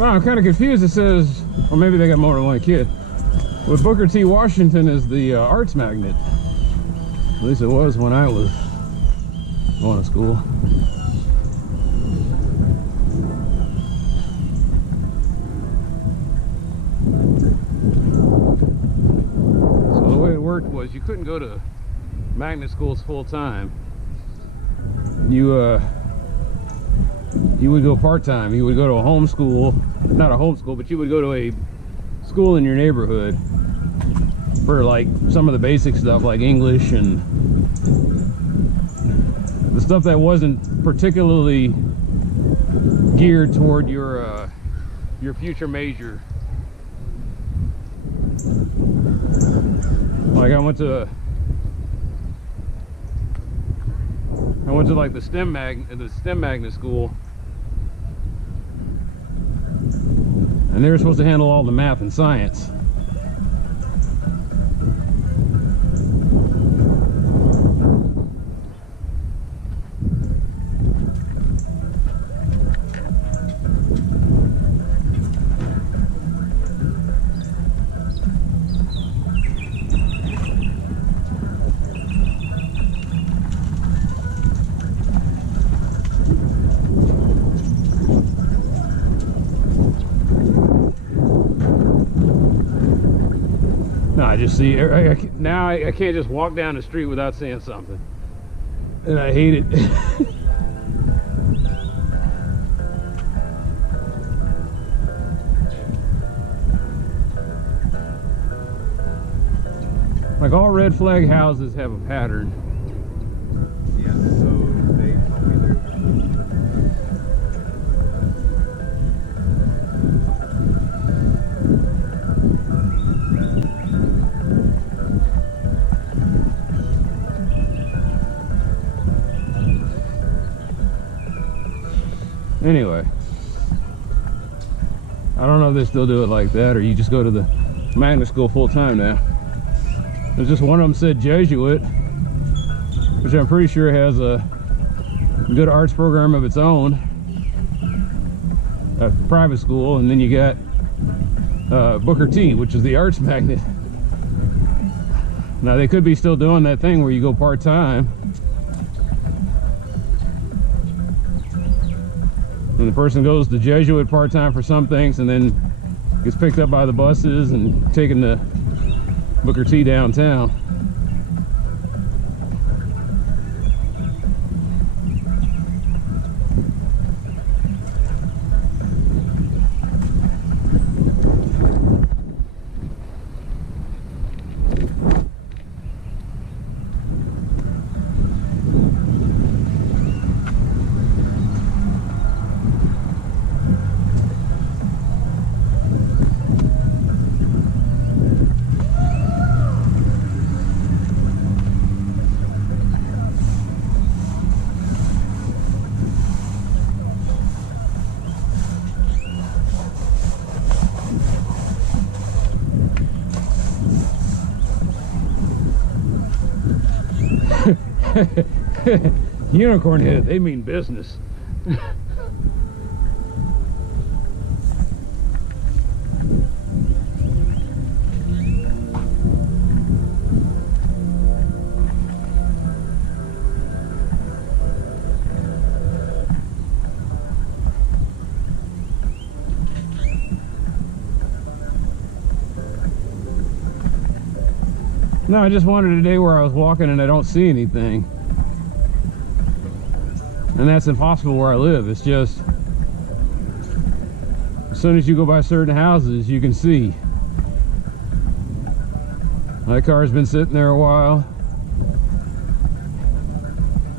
Well, I'm kind of confused. It says, well, maybe they got more than one kid. But Booker T. Washington is the arts magnet. At least it was when I was going to school. So the way it worked was you couldn't go to magnet schools full time. You would go part-time. You would go to a home school, not a home school, but you would go to a school in your neighborhood for like some of the basic stuff like English and the stuff that wasn't particularly geared toward your future major. Like I went to like the STEM magnet school, and they were supposed to handle all the math and science. I just see, now I can't just walk down the street without seeing something, and I hate it. Like all red flag houses have a pattern. Yeah, so they told me they're anyway, I don't know if they still do it like that, or you just go to the magnet school full time now. There's just one of them said Jesuit, which I'm pretty sure has a good arts program of its own, a private school, and then you got Booker T, which is the arts magnet. Now they could be still doing that thing where you go part-time and the person goes to Jesuit part-time for some things and then gets picked up by the buses and taken to Booker T downtown. Unicorn head, they mean business. No, I just wanted a day where I was walking and I don't see anything. And that's impossible where I live. It's just, as soon as you go by certain houses, you can see. My car's been sitting there a while.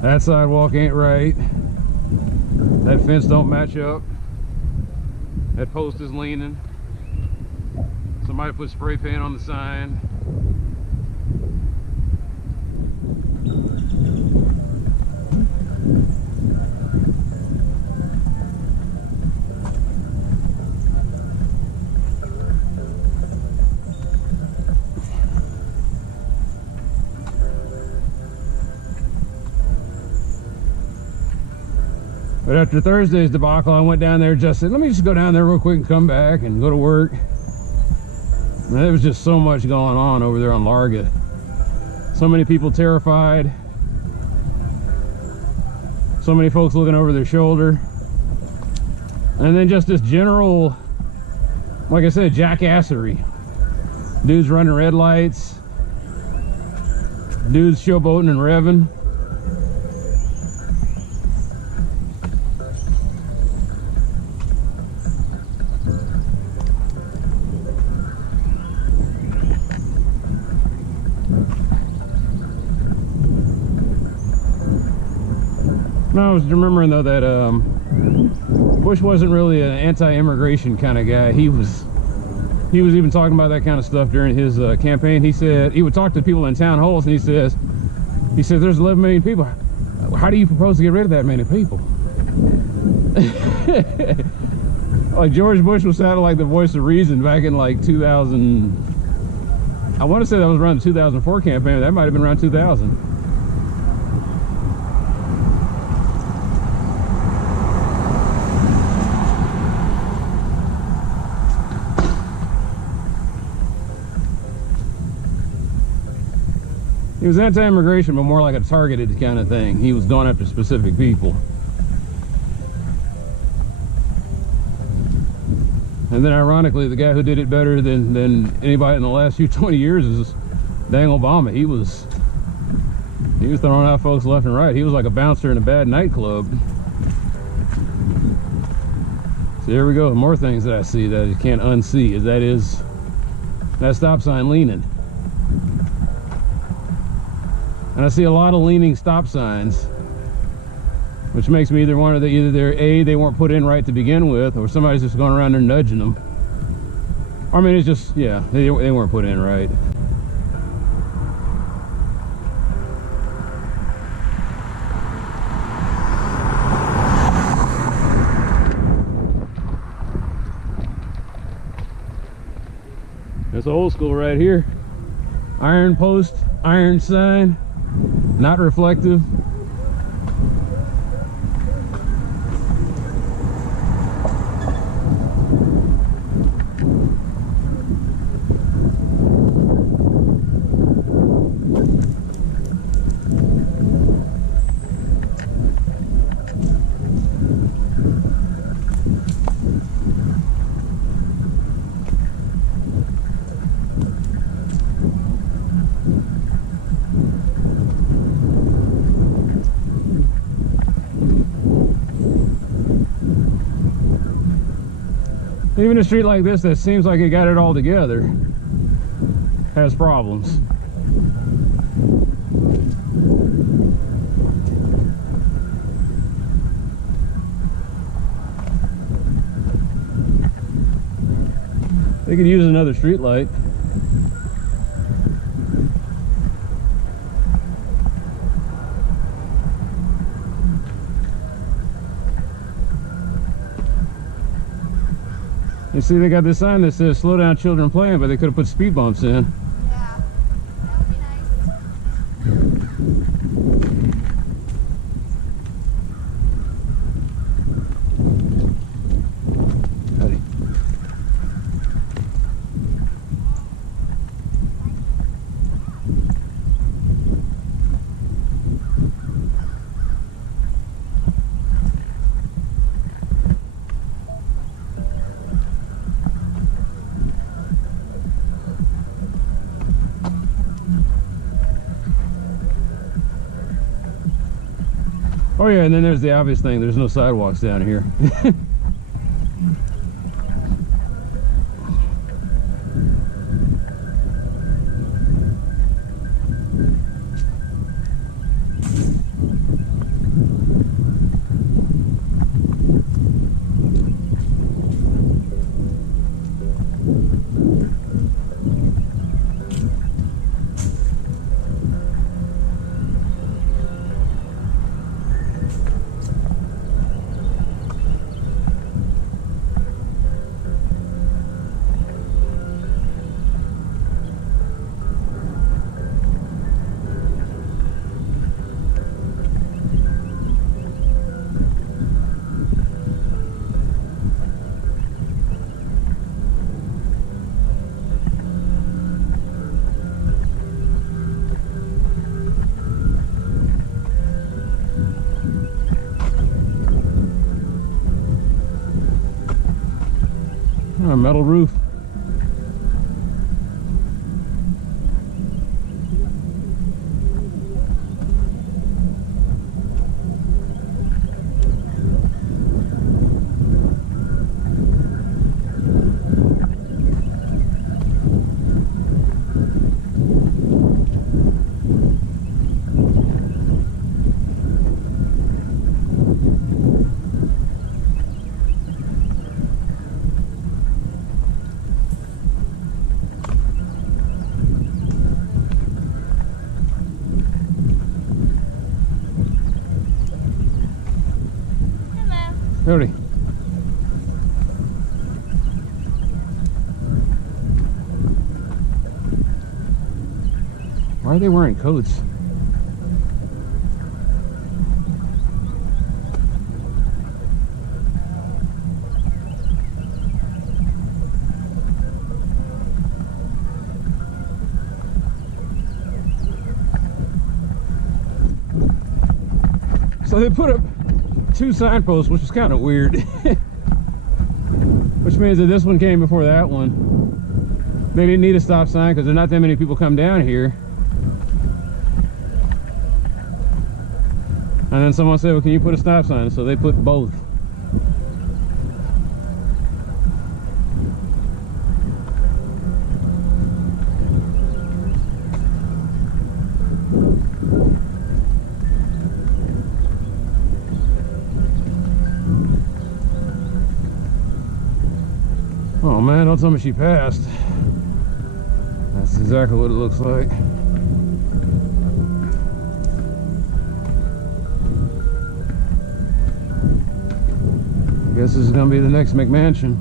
That sidewalk ain't right. That fence don't match up. That post is leaning. Somebody put spray paint on the sign. But after Thursday's debacle, I went down there, just said, let me just go down there real quick and come back and go to work. And there was just so much going on over there on Larga. So many people terrified. So many folks looking over their shoulder. And then just this general, like I said, jackassery. Dudes running red lights. Dudes showboating and revving. No, I was remembering though that Bush wasn't really an anti-immigration kind of guy. He was even talking about that kind of stuff during his campaign. He said he would talk to people in town halls, and he says there's 11 million people. How do you propose to get rid of that many people? Like George Bush was sounding like the voice of reason back in like 2000. I want to say that was around the 2004 campaign. That might have been around 2000. He was anti-immigration, but more like a targeted kind of thing. He was going after specific people. And then ironically, the guy who did it better than anybody in the last 20 years is dang Obama. He was throwing out folks left and right. He was like a bouncer in a bad nightclub. So there we go. More things that I see that you can't unsee. That stop sign leaning. And I see a lot of leaning stop signs, which makes me either wonder that either they weren't put in right to begin with, or somebody's just going around there nudging them. I mean, it's just, yeah, they weren't put in right. That's old school right here. Iron post, iron sign. Not reflective. Even a street like this that seems like it got it all together has problems. They could use another street light. You see, they got this sign that says slow down children playing, but they could have put speed bumps in. Yeah, that would be nice. Howdy. Oh yeah, and then there's the obvious thing. There's no sidewalks down here. A metal roof. Howdy. Why are they wearing coats? So they put up 2 signposts, which is kind of weird. Which means that this one came before that one. They didn't need a stop sign because there's not that many people come down here. And then someone said, well, can you put a stop sign? So they put both. Oh man, don't tell me she passed. That's exactly what it looks like. I guess this is gonna be the next McMansion.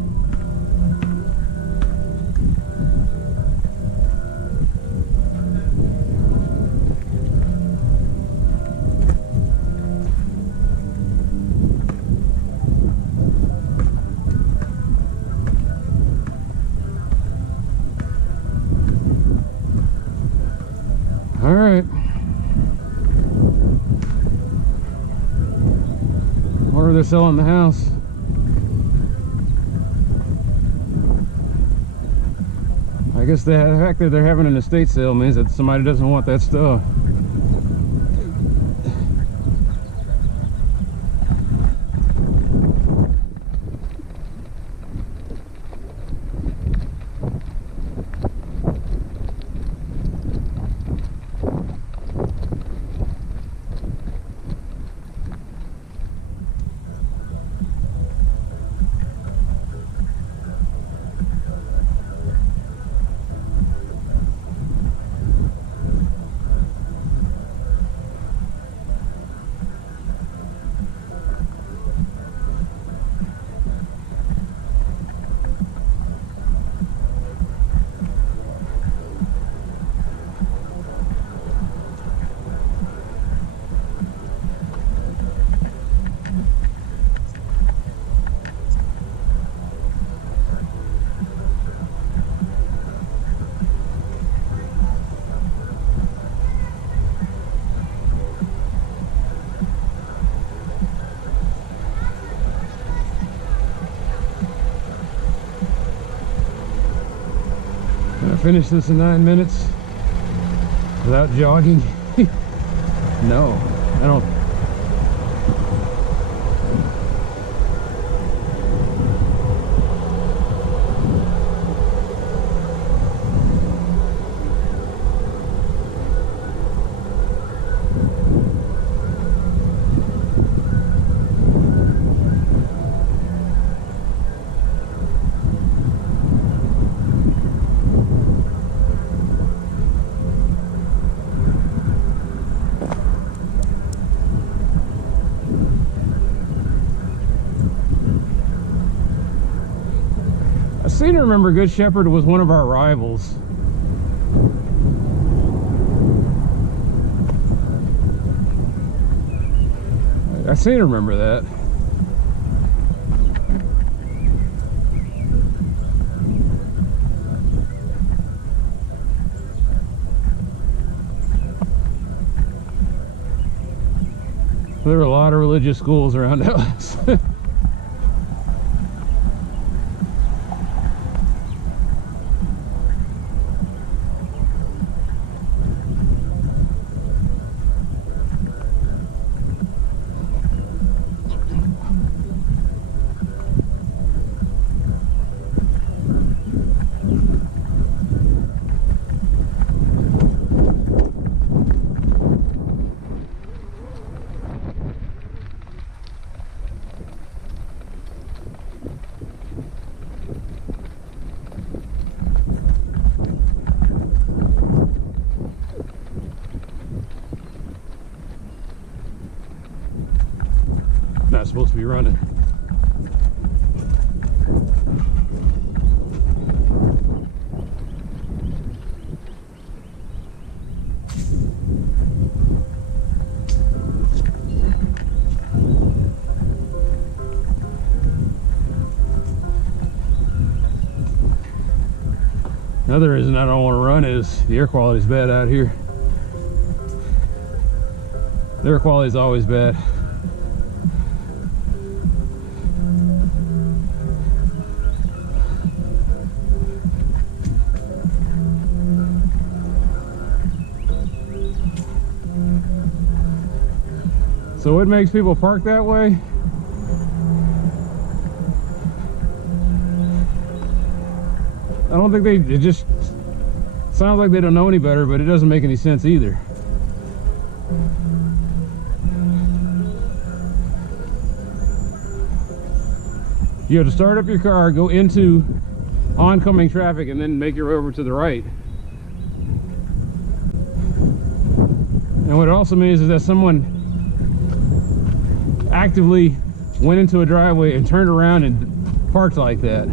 All right. Where are they selling the house? I guess the fact that they're having an estate sale means that somebody doesn't want that stuff. Finish this in 9 minutes without jogging? No, I don't. I seem to remember Good Shepherd was one of our rivals. I seem to remember that. There were a lot of religious schools around us. not supposed to be running. Another reason I don't want to run is the air quality is bad out here. The air quality is always bad. So what makes people park that way? I don't think it just sounds like they don't know any better, but it doesn't make any sense either. You have to start up your car, go into oncoming traffic, and then make your way over to the right. And what it also means is that someone actively went into a driveway and turned around and parked like that.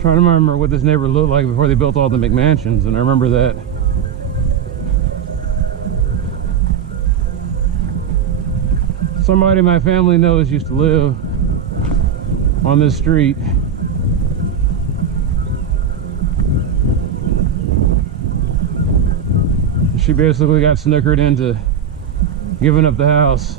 Trying to remember what this neighborhood looked like before they built all the McMansions, and I remember that. Somebody my family knows used to live on this street. She basically got snookered into giving up the house.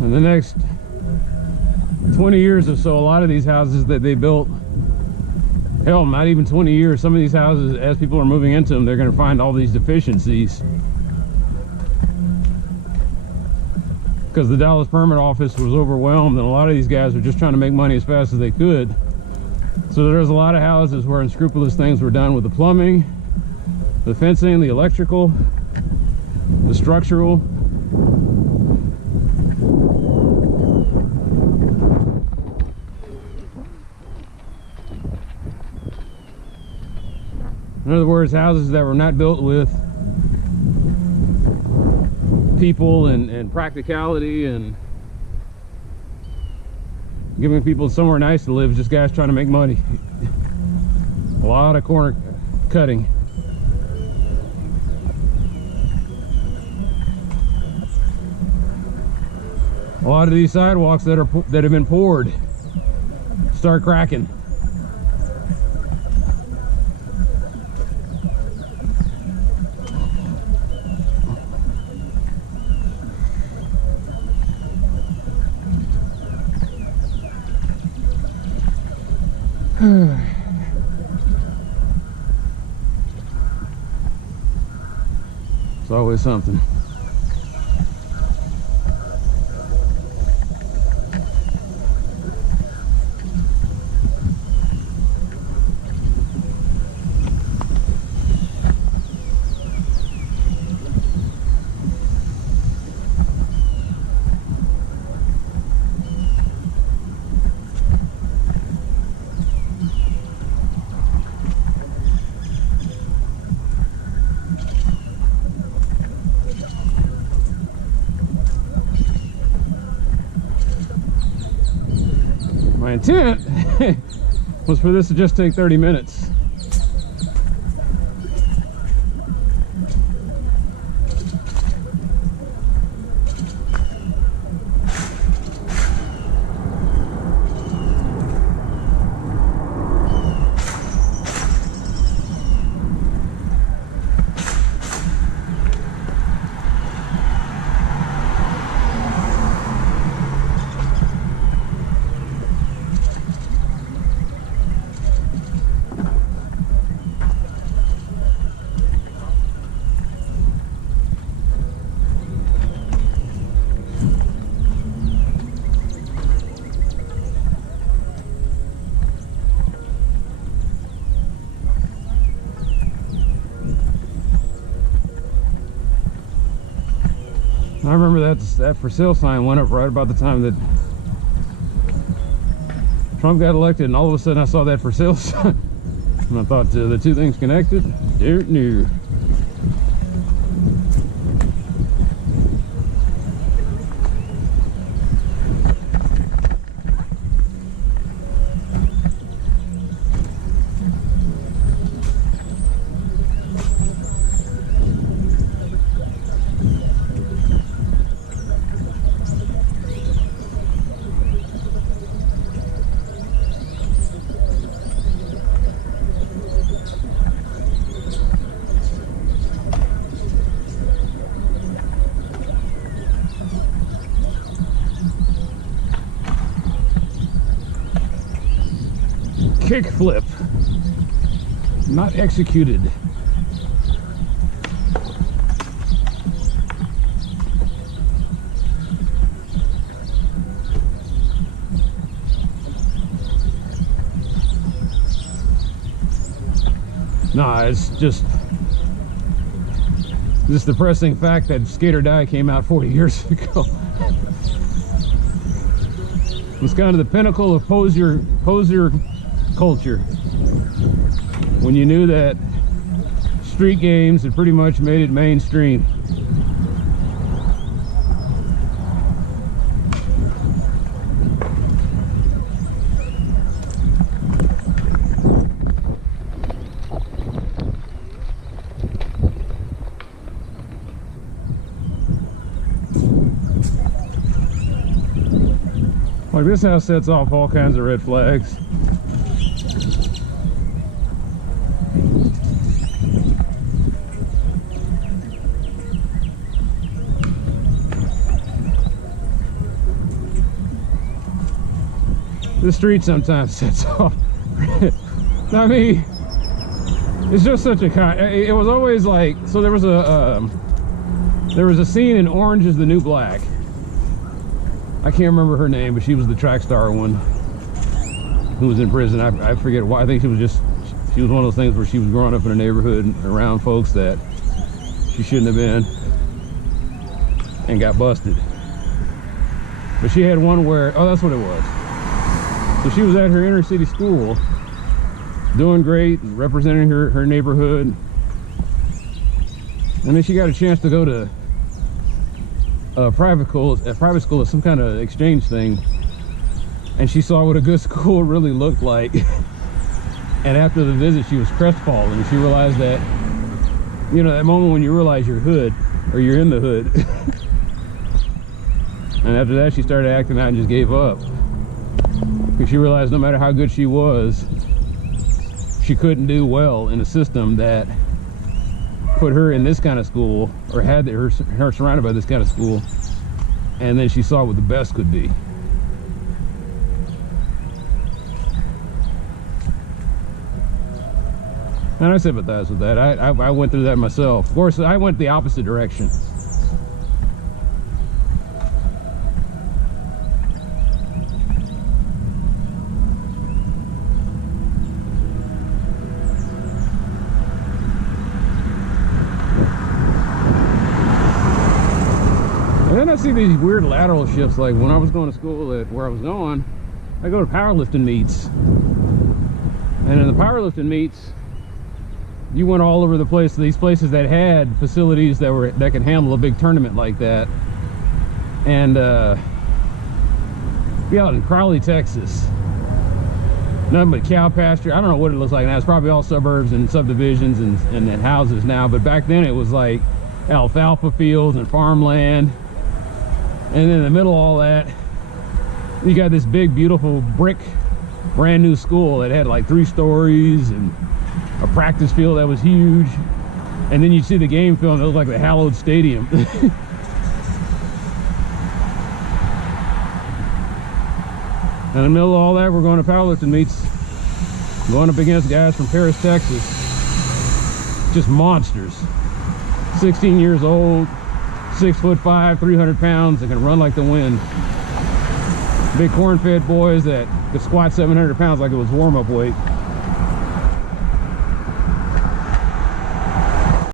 In the next 20 years or so, a lot of these houses that they built, hell, not even 20 years, some of these houses, as people are moving into them, they're going to find all these deficiencies. Because the Dallas Permit Office was overwhelmed, and a lot of these guys were just trying to make money as fast as they could. So there's a lot of houses where unscrupulous things were done with the plumbing, the fencing, the electrical, the structural. In other words, houses that were not built with people and practicality and giving people somewhere nice to live, just guys trying to make money. A lot of corner cutting. A lot of these sidewalks that have been poured start cracking. It's always something. My intent was for this to just take 30 minutes. I remember that for sale sign went up right about the time that Trump got elected, and all of a sudden I saw that for sale sign. And I thought, the two things connected? Don't know. Kickflip, not executed. Nah, it's just this depressing fact that Skate or Die came out 40 years ago. It was kind of the pinnacle of poser culture, when you knew that street games had pretty much made it mainstream. Like, this house sets off all kinds of red flags. The street sometimes sets off. I mean, it's just such a it was always like, so there was a scene in Orange is the New Black. I can't remember her name, but she was the track star one who was in prison. I forget why. I think she was one of those things where she was growing up in a neighborhood around folks that she shouldn't have been and got busted. But she had one where, oh, that's what it was. So she was at her inner city school doing great, representing her neighborhood, and then she got a chance to go to a private school, some kind of exchange thing, and she saw what a good school really looked like. And after the visit, she was crestfallen, and she realized that, you know, that moment when you realize you're hood, or you're in the hood. And after that, she started acting out and just gave up, because she realized no matter how good she was, she couldn't do well in a system that put her in this kind of school, or had her surrounded by this kind of school. And then she saw what the best could be. And I sympathize with that. I went through that myself. Of course, I went the opposite direction. And then I see these weird lateral shifts. Like when I was going to school at where I was going, I go to powerlifting meets. And in the powerlifting meets, you went all over the place to these places that had facilities that could handle a big tournament like that. And be out in Crowley, Texas. Nothing but cow pasture. I don't know what it looks like now. It's probably all suburbs and subdivisions and houses now. But back then it was like alfalfa fields and farmland. And in the middle of all that, you got this big, beautiful brick, brand new school that had like 3 stories and a practice field that was huge. And then you'd see the game film, it looked like the hallowed stadium. In the middle of all that, we're going to powerlifting meets, going up against guys from Paris, Texas. Just monsters. 16 years old, 6'5", 300 pounds, that can run like the wind. Big corn-fed boys that could squat 700 pounds like it was warm-up weight.